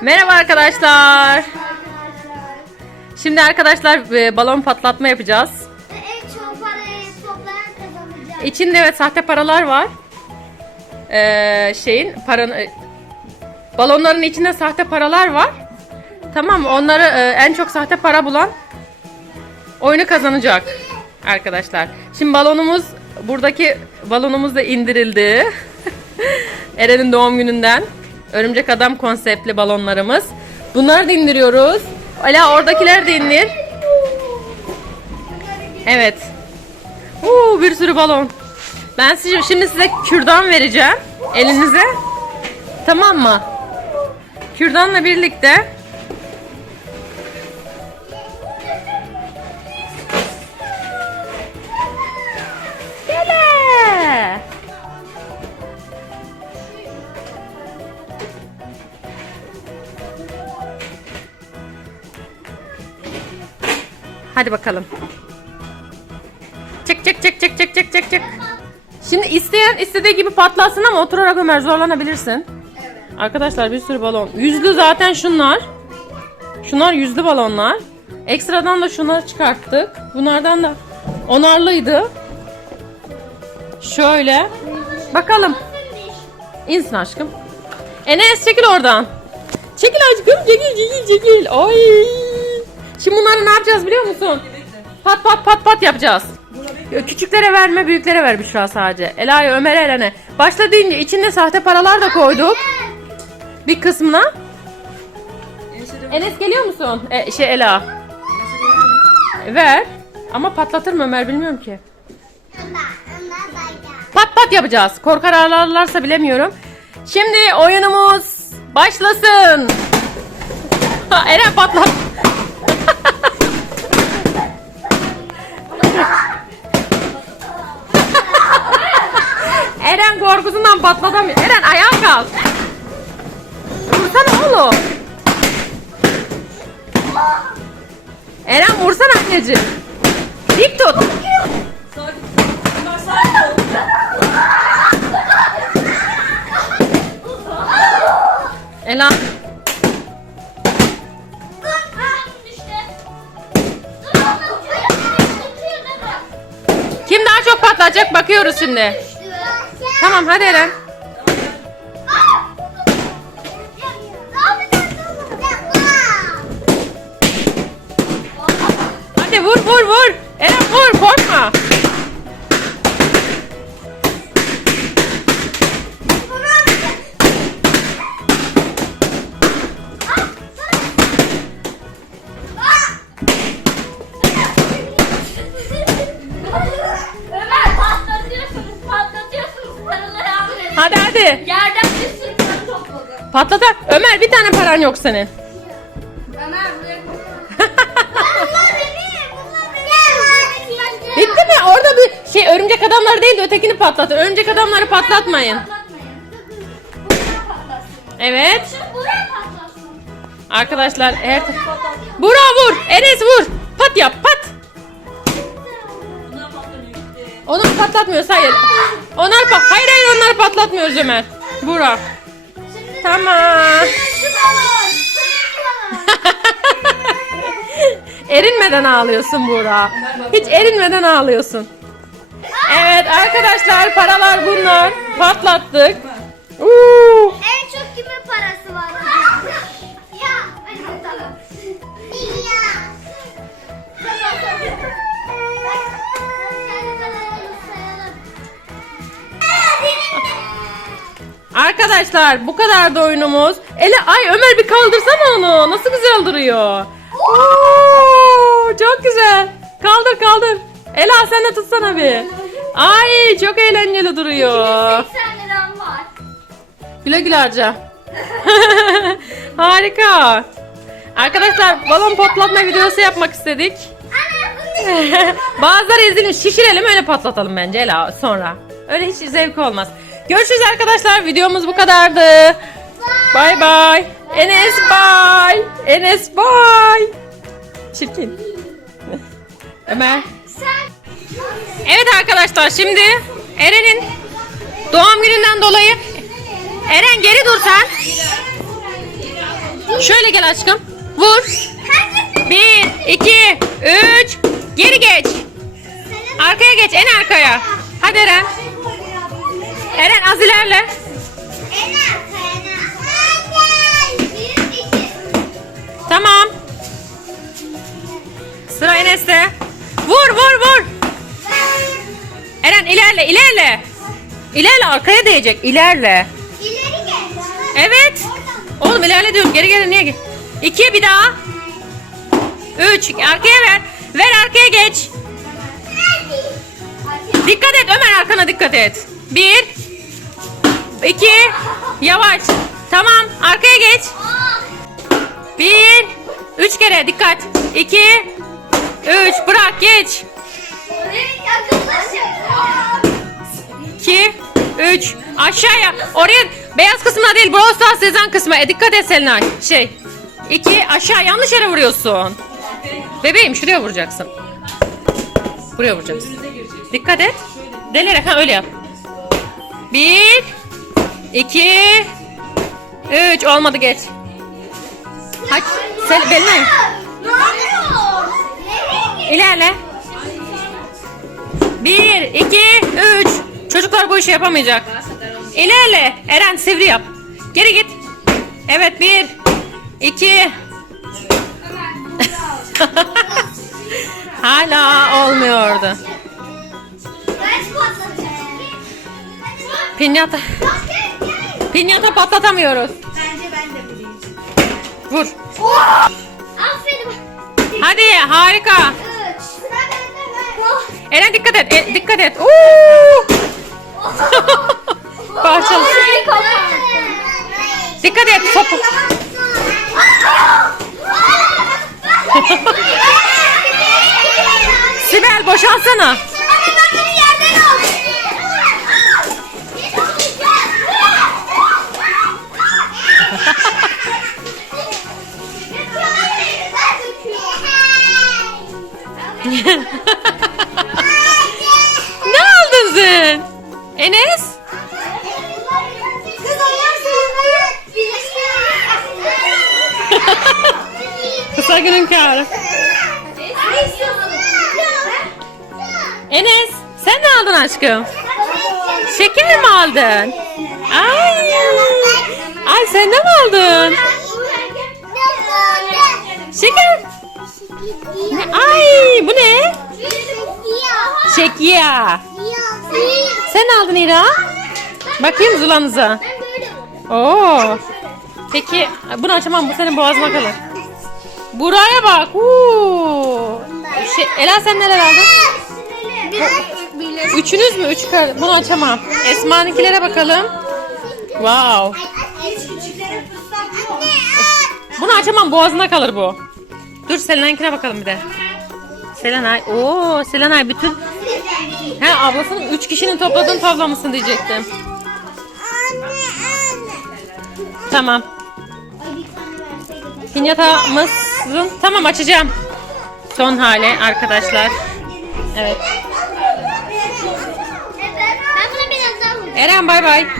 Merhaba arkadaşlar. Şimdi arkadaşlar e, balon patlatma yapacağız. Ve en çok parayı toplayan kazanacak. İçinde evet sahte paralar var. Ee, şeyin paranın e, balonların içinde sahte paralar var. Tamam mı? Onları e, en çok sahte para bulan oyunu kazanacak arkadaşlar. Şimdi balonumuz buradaki balonumuz da indirildi. Eren'in doğum gününden. Örümcek adam konseptli balonlarımız. Bunları da indiriyoruz. Ala oradakiler de indir. Evet. Uuu bir sürü balon. Ben size, şimdi size kürdan vereceğim elinize. Tamam mı? Kürdanla birlikte Hadi bakalım. Çık çık çık çık çık çık çık çık. Şimdi isteyen istediği gibi patlasın ama oturarak Ömer zorlanabilirsin. Arkadaşlar bir sürü balon. Yüzlü zaten şunlar. Şunlar yüzlü balonlar. Ekstradan da şunları çıkarttık. Bunlardan da onarlıydı. Şöyle. Bakalım. İnsin aşkım. Enes çekil oradan. Çekil aşkım. Çekil çekil çekil. Ay. Şimdi bunları ne yapacağız biliyor musun? Pat pat pat pat yapacağız. Küçüklere verme, büyüklere ver Büşra sadece. Ela'ya, Ömer'e, Eren'e. Başla deyince içinde sahte paralar da koyduk. Bir kısmına. Enes geliyor musun? E, şey Ela. Ver. Ama patlatır mı Ömer bilmiyorum ki. Pat pat yapacağız. Korkar ağlarlarsa bilemiyorum. Şimdi oyunumuz başlasın. Eren patlat. Eren korkusundan patlatamıyor. Eren ayağa kalk. Vursana oğlum. Eren vursana anneciğim. Dik tut. Ela. Kim daha çok patlayacak bakıyoruz şimdi. Tamam hadi Eren. Hadi vur vur vur. Eren vur korkma. Patladı. Ömer bir tane paran yok senin. Ömer buraya. Bitti mi? Orada bir şey örümcek adamları değil de ötekini patlatın. Örümcek adamları patlatmayın. Evet. Şimdi buraya patlasın. Arkadaşlar her Burak vur. Enes vur. Pat yap pat. Onlar patlatmıyoruz hayır. Onlar pat. Hayır hayır onları patlatmıyoruz Ömer. Burak. Tamam. erinmeden ağlıyorsun Buğra. Hiç erinmeden ağlıyorsun. Evet arkadaşlar paralar bunlar. Patlattık. Uuu. En çok kimin parası Arkadaşlar bu kadar da oyunumuz. Ele ay Ömer bir kaldırsana onu. Nasıl güzel duruyor. Oo, çok güzel. Kaldır kaldır. Ela sen de tutsana bir. Ay çok eğlenceli duruyor. 80 liram var. Güle güle harca. Harika. Arkadaşlar balon patlatma videosu yapmak istedik. Bazıları ezilmiş. Şişirelim öyle patlatalım bence Ela sonra. Öyle hiç zevk olmaz. Görüşürüz arkadaşlar. Videomuz bu kadardı. Bay bay. Enes bay. Enes bay. Çirkin. Ömer. Evet arkadaşlar şimdi Eren'in doğum gününden dolayı Eren geri dur sen. Şöyle gel aşkım. Vur. Bir, iki, üç. Geri geç. Arkaya geç en arkaya. Hadi Eren. Eren az ilerle. En iki. Tamam. Sıra Enes'te. Vur vur vur. Eren ilerle ilerle. İlerle arkaya değecek ilerle. İleri gel. Evet. Oğlum ilerle diyorum geri geri niye? ge- İki bir daha. Üç arkaya ver. Ver arkaya geç. Dikkat et Ömer arkana dikkat et. Bir. İki, Yavaş. Tamam arkaya geç. Bir. Üç kere dikkat. İki. Üç bırak geç. İki. Üç. Aşağıya. Oraya beyaz kısmına değil Brawl Stars yazan kısma. E, dikkat et Selinay. Şey. İki aşağı yanlış yere vuruyorsun. Bebeğim şuraya vuracaksın. Buraya vuracaksın. Dikkat et. Delerek ha öyle yap. Bir. İki, Üç. Olmadı geç. Hadi. Sen beline. Ne oluyor? İlerle. Bir, iki, üç. Çocuklar bu işi yapamayacak. İlerle. Eren sivri yap. Geri git. Evet bir, iki. Hala olmuyordu. Pinyata. Pinyata patlatamıyoruz. Bence ben de bileyim. Vur. Aferin. Hadi harika. Üç. Sıra bende ver. Eren dikkat et. e, dikkat et. Oo! Parçalı. Dikkat et. Topu. Sibel boşalsana. Aşkım? Şeker mi aldın? Ay. Ay sen de mi aldın? Şeker. Ay bu ne? Şekiya. Sen aldın İra. Bakayım zulanıza. Oo. Peki bunu açamam bu senin boğazına kalır. Buraya bak. Uuu. Şey, Ela sen neler aldın? Üçünüz mü? Üç kar. Bunu açamam. Esma'nınkilere bakalım. Wow. Bunu açamam. Boğazına kalır bu. Dur Selena'nkine bakalım bir de. Selenay. Oo, Selenay bütün He ablasının üç kişinin topladığını tavlamışsın diyecektim. Tamam. Pinyatamızın tamam açacağım. Son hali arkadaşlar. Evet. Eren bay bay.